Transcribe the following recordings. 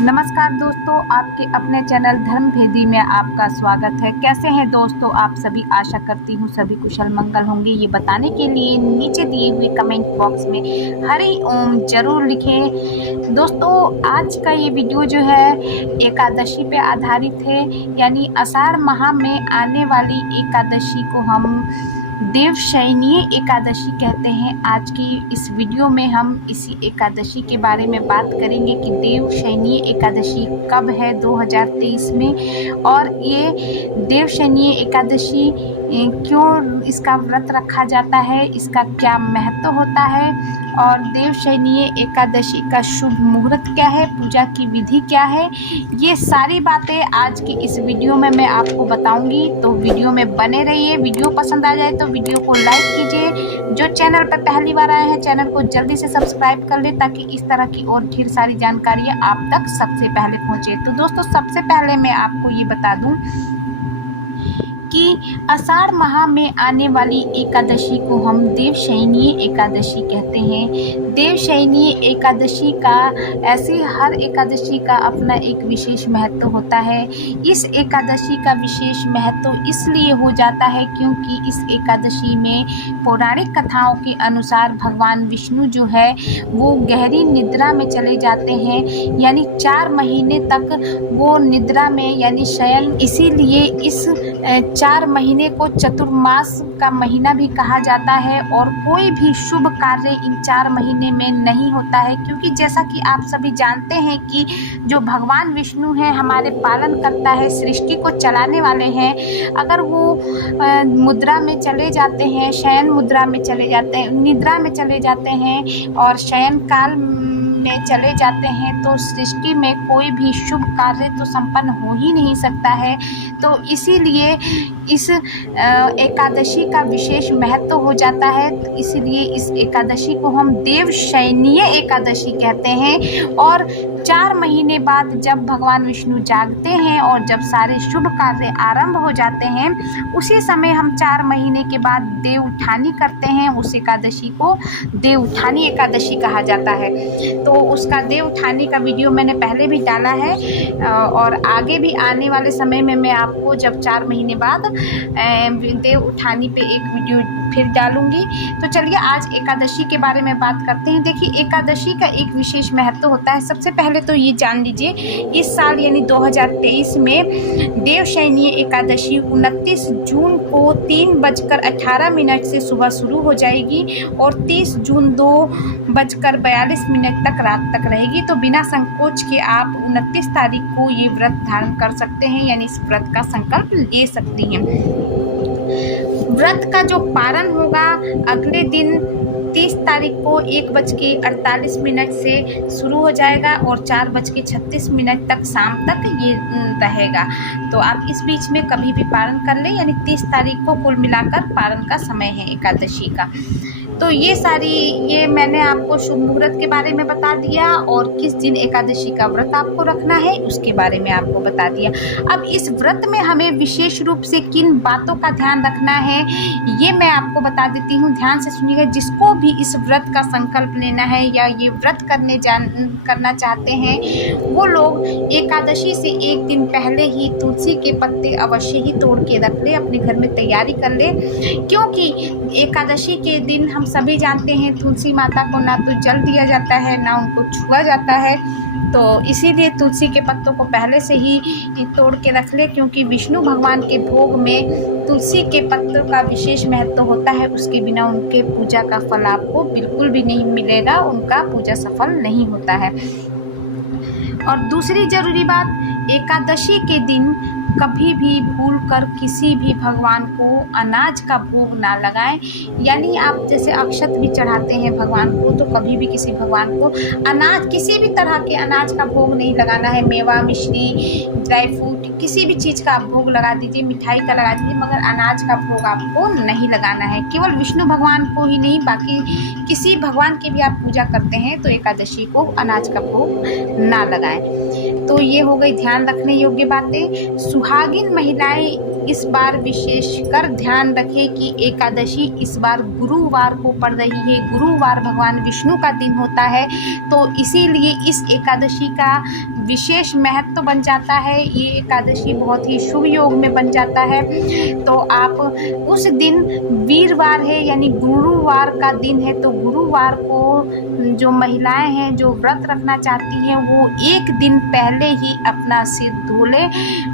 नमस्कार दोस्तों, आपके अपने चैनल धर्मभेदी में आपका स्वागत है। कैसे हैं दोस्तों आप सभी? आशा करती हूँ सभी कुशल मंगल होंगे। ये बताने के लिए नीचे दिए हुए कमेंट बॉक्स में हरि ओम जरूर लिखें। दोस्तों, आज का ये वीडियो जो है एकादशी पे आधारित है, यानी आषाढ़ माह में आने वाली एकादशी को हम देवशयनी एकादशी कहते हैं। आज की इस वीडियो में हम इसी एकादशी के बारे में बात करेंगे कि देवशयनी एकादशी कब है 2023 में, और ये देवशयनी एकादशी क्यों इसका व्रत रखा जाता है, इसका क्या महत्व होता है, और देवशयनी एकादशी का शुभ मुहूर्त क्या है, पूजा की विधि क्या है, ये सारी बातें आज की इस वीडियो में मैं आपको बताऊंगी। तो वीडियो में बने रहिए। वीडियो पसंद आ जाए तो वीडियो को लाइक कीजिए। जो चैनल पर पहली बार आए हैं चैनल को जल्दी से सब्सक्राइब कर ले, ताकि इस तरह की और ढेर सारी जानकारियाँ आप तक सबसे पहले पहुँचे। तो दोस्तों, सबसे पहले मैं आपको ये बता दूँ कि आषाढ़ माह में आने वाली एकादशी को हम देवशयनी एकादशी कहते हैं। देवशयनी एकादशी का, ऐसी हर एकादशी का अपना एक विशेष महत्व होता है। इस एकादशी का विशेष महत्व इसलिए हो जाता है क्योंकि इस एकादशी में पौराणिक कथाओं के अनुसार भगवान विष्णु जो है वो गहरी निद्रा में चले जाते हैं, यानी 4 महीने तक वो निद्रा में यानी शयन। इसीलिए इस 4 महीने को चतुर्मास का महीना भी कहा जाता है, और कोई भी शुभ कार्य इन 4 महीने में नहीं होता है, क्योंकि जैसा कि आप सभी जानते हैं कि जो भगवान विष्णु हैं हमारे पालन करता है, सृष्टि को चलाने वाले हैं। अगर वो मुद्रा में चले जाते हैं, शयन मुद्रा में चले जाते हैं, निद्रा में चले जाते हैं और शयन काल में चले जाते हैं, तो सृष्टि में कोई भी शुभ कार्य तो संपन्न हो ही नहीं सकता है। तो इसीलिए इस एकादशी का विशेष महत्व हो जाता है। तो इसीलिए इस एकादशी को हम देवशयनी एकादशी कहते हैं। और 4 महीने बाद जब भगवान विष्णु जागते हैं और जब सारे शुभ कार्य आरंभ हो जाते हैं, उसी समय हम 4 महीने के बाद देव उठानी करते हैं। उस एकादशी को देव उठानी एकादशी कहा जाता है। तो उसका देव उठानी का वीडियो मैंने पहले भी डाला है, और आगे भी आने वाले समय में मैं आपको जब 4 महीने बाद देव उठानी पे एक वीडियो फिर डालूंगी। तो चलिए आज एकादशी के बारे में बात करते हैं। देखिए, एकादशी का एक विशेष महत्व होता है। सबसे पहले तो ये जान लीजिए, इस साल यानी 2023 में देवशयनी एकादशी 29 जून को 3:18 से सुबह शुरू हो जाएगी और 30 जून 2:42 तक रात तक रहेगी। तो बिना संकोच के आप 29 तारीख को ये व्रत धारण कर सकते हैं, यानी इस व्रत का संकल्प ले सकती हैं। व्रत का जो पारण होगा अगले दिन 30 तारीख को 1:48 से शुरू हो जाएगा और 4:36 तक शाम तक ये रहेगा। तो आप इस बीच में कभी भी पारण कर लें, यानी 30 तारीख को कुल मिलाकर पारण का समय है एकादशी का। तो ये मैंने आपको शुभ मुहूर्त के बारे में बता दिया, और किस दिन एकादशी का व्रत आपको रखना है उसके बारे में आपको बता दिया। अब इस व्रत में हमें विशेष रूप से किन बातों का ध्यान रखना है ये मैं आपको बता देती हूँ। ध्यान से सुनिएगा। जिसको भी इस व्रत का संकल्प लेना है या ये व्रत करना चाहते हैं, वो लोग एकादशी से एक दिन पहले ही तुलसी के पत्ते अवश्य ही तोड़ के रख ले, अपने घर में तैयारी कर ले। क्योंकि एकादशी के दिन हम सभी जानते हैं तुलसी माता को ना तो जल दिया जाता है, ना उनको छुआ जाता है। तो इसीलिए तुलसी के पत्तों को पहले से ही तोड़ के रख ले, क्योंकि विष्णु भगवान के भोग में तुलसी के पत्तों का विशेष महत्व होता है। उसके बिना उनके पूजा का फल आपको बिल्कुल भी नहीं मिलेगा, उनका पूजा सफल नहीं होता है। और दूसरी जरूरी बात, एकादशी के दिन कभी भी भूलकर किसी भी भगवान को अनाज का भोग ना लगाएं। यानी आप जैसे अक्षत भी चढ़ाते हैं भगवान को, तो कभी भी किसी भगवान को अनाज, किसी भी तरह के अनाज का भोग नहीं लगाना है। मेवा, मिश्री, ड्राई फ्रूट, किसी भी चीज़ का आप भोग लगा दीजिए, मिठाई का लगा दीजिए, मगर अनाज का भोग आपको नहीं लगाना है। केवल विष्णु भगवान को ही नहीं, बाकी किसी भगवान की भी आप पूजा करते हैं तो एकादशी को अनाज का भोग ना लगाएं। तो ये हो गई ध्यान रखने योग्य बातें। सुहागिन महिलाएं इस बार विशेषकर ध्यान रखें कि एकादशी इस बार गुरुवार को पड़ रही है। गुरुवार भगवान विष्णु का दिन होता है, तो इसीलिए इस एकादशी का विशेष महत्व बन जाता है। ये एकादशी बहुत ही शुभ योग में बन जाता है। तो आप उस दिन, वीरवार है यानी गुरुवार का दिन है, तो गुरुवार को जो महिलाएं हैं जो व्रत रखना चाहती हैं वो एक दिन पहले ही अपना सिर धो ले।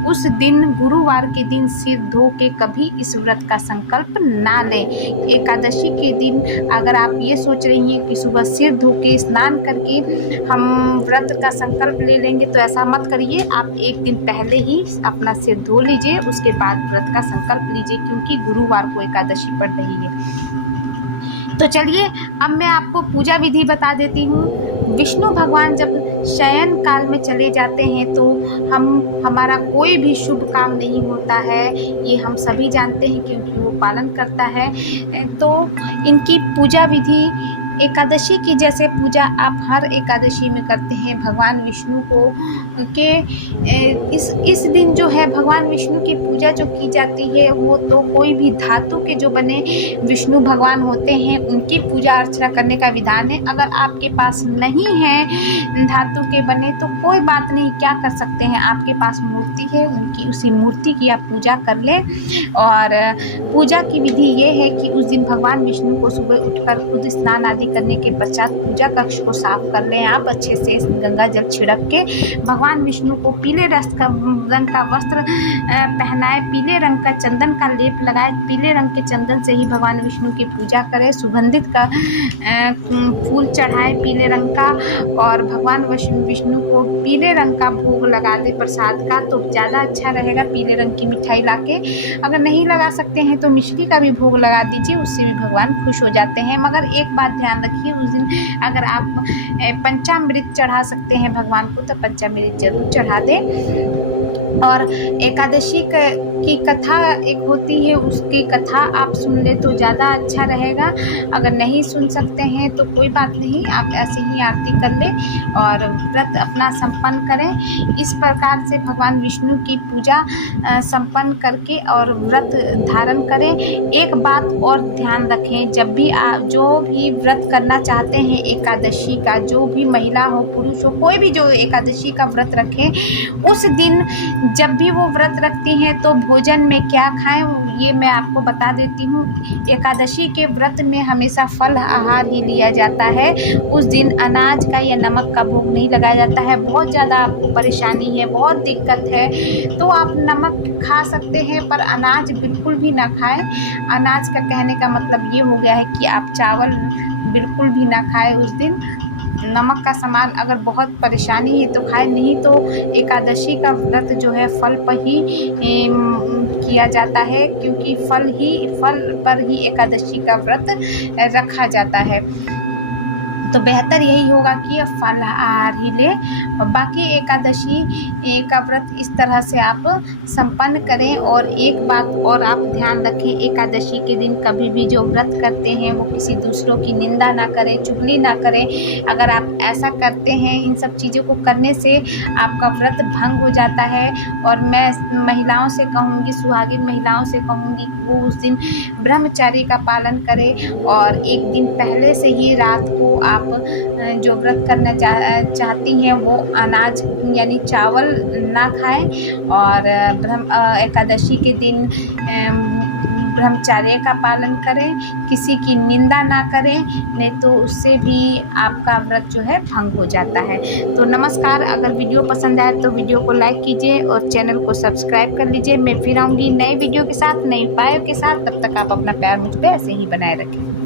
उस दिन, गुरुवार के दिन सिर धो के कभी इस व्रत का संकल्प ना लें। एकादशी के दिन अगर आप ये सोच रही हैं कि सुबह सिर धो के स्नान करके हम व्रत का संकल्प ले लेंगे, तो ऐसा मत करिए। आप एक दिन पहले ही अपना सिर धो लीजिए, उसके बाद व्रत का संकल्प लीजिए, क्योंकि गुरुवार को एकादशी पड़ रही है। तो चलिए अब मैं आपको पूजा विधि बता देती हूँ। विष्णु भगवान जब शयन काल में चले जाते हैं तो हमारा कोई भी शुभ काम नहीं होता है, ये हम सभी जानते हैं क्योंकि वो पालन करता है। तो इनकी पूजा विधि, एकादशी की जैसे पूजा आप हर एकादशी में करते हैं भगवान विष्णु को के इस दिन जो है भगवान विष्णु की पूजा जो की जाती है वो तो कोई भी धातु के जो बने विष्णु भगवान होते हैं उनकी पूजा अर्चना करने का विधान है। अगर आपके पास नहीं है धातु के बने तो कोई बात नहीं, क्या कर सकते हैं, आपके पास मूर्ति है, उनकी उसी मूर्ति की आप पूजा कर लें। और पूजा की विधि ये है कि उस दिन भगवान विष्णु को सुबह उठकर खुद स्नान आदि करने के पश्चात पूजा कक्ष को साफ कर लें आप अच्छे से गंगा जल छिड़क के। भगवान विष्णु को पीले रंग का वस्त्र पहनाए, पीले रंग का चंदन का लेप लगाए, पीले रंग के चंदन से ही भगवान विष्णु की पूजा करें। सुगंधित का फूल चढ़ाए पीले रंग का, और भगवान विष्णु को पीले रंग का भोग लगा दे प्रसाद का, तो ज़्यादा अच्छा रहेगा। पीले रंग की मिठाई लाके, अगर नहीं लगा सकते हैं तो मिश्री का भी भोग लगा दीजिए, उससे भी भगवान खुश हो जाते हैं। मगर एक बात ध्यान रखिए, उस दिन अगर आप पंचामृत चढ़ा सकते हैं भगवान को तो पंचामृत जरूर चढ़ा दें। और एकादशी की कथा एक होती है, उसकी कथा आप सुन ले तो ज़्यादा अच्छा रहेगा। अगर नहीं सुन सकते हैं तो कोई बात नहीं, आप ऐसे ही आरती कर लें और व्रत अपना संपन्न करें। इस प्रकार से भगवान विष्णु की पूजा संपन्न करके और व्रत धारण करें। एक बात और ध्यान रखें, जब भी आप जो भी व्रत करना चाहते हैं एकादशी का, जो भी महिला हो पुरुष हो, कोई भी जो एकादशी का व्रत रखें, उस दिन जब भी वो व्रत रखती हैं तो भोजन में क्या खाएं ये मैं आपको बता देती हूँ। एकादशी के व्रत में हमेशा फल आहार ही लिया जाता है। उस दिन अनाज का या नमक का भोग नहीं लगाया जाता है। बहुत ज़्यादा आपको परेशानी है, बहुत दिक्कत है तो आप नमक खा सकते हैं, पर अनाज बिल्कुल भी ना खाएं। अनाज का कहने का मतलब ये हो गया है कि आप चावल बिल्कुल भी ना खाएं उस दिन। नमक का सामान अगर बहुत परेशानी है तो खाए, नहीं तो एकादशी का व्रत जो है फल पर ही किया जाता है, क्योंकि फल पर ही एकादशी का व्रत रखा जाता है। तो बेहतर यही होगा कि आप फल आहार ही लें। और बाकी एकादशी का व्रत इस तरह से आप संपन्न करें। और एक बात और आप ध्यान रखें, एकादशी के दिन कभी भी जो व्रत करते हैं वो किसी दूसरों की निंदा ना करें, चुगली ना करें। अगर आप ऐसा करते हैं, इन सब चीज़ों को करने से आपका व्रत भंग हो जाता है। और मैं महिलाओं से कहूँगी, सुहागिन महिलाओं से कहूँगी कि वो उस दिन ब्रह्मचर्य का पालन करें और एक दिन पहले से ही रात को आप जो व्रत करना चाहती हैं वो अनाज यानी चावल ना खाएं। और एकादशी के दिन ब्रह्मचर्य का पालन करें, किसी की निंदा ना करें, नहीं तो उससे भी आपका व्रत जो है भंग हो जाता है। तो नमस्कार, अगर वीडियो पसंद आए तो वीडियो को लाइक कीजिए और चैनल को सब्सक्राइब कर लीजिए। मैं फिर आऊँगी नए वीडियो के साथ, नए उपायों के साथ। तब तक आप अपना प्यार मुझ पे ऐसे ही बनाए रखें।